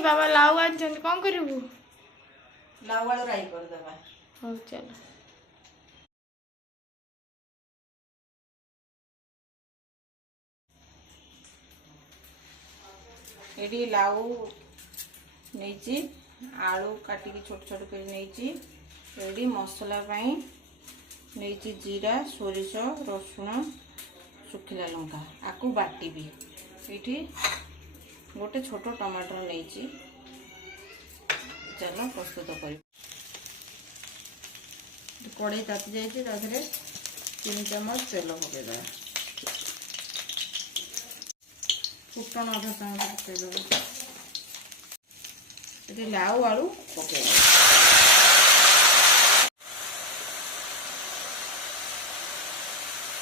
बाबा लाउ आन कौन करू लाउ आलू राई कर देबा। हो चलो एडी लाउ नहींची आलू काटिकी छोट छोट कर नहींची एडी मसला पाई नहींची जीरा सोरिष रसुण सुखिला लंका आकु बाटीबी एठी गोटे छोट टमाटर नहींची चलो प्रस्तुत कर कड़े ताती जाइए 3 चम्मच तेल पकईद फुटण अधा चामच पकईद ये लाउ आलू पकईद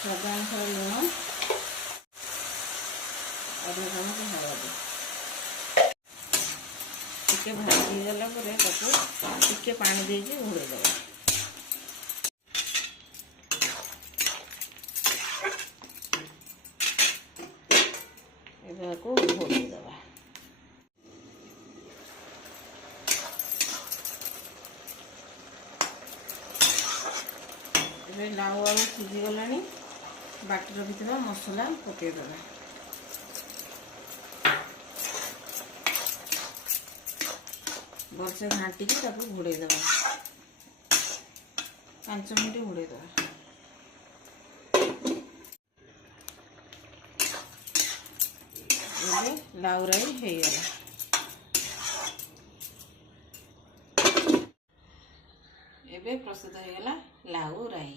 स्वाद अनुसार लुण अधा चामच हलदी टिके भाजी गला टिके पानी देके घोड़े दबा को घोड़े दबा लाउ आलू सीझी गला बाटी रखी मसला पकईदबा भलसे घाटिकी घोड़े दबा 5 मिनट घोड़े दबा लाउ राई हो गला एबे प्रस्तुत हो गला लाउ राई।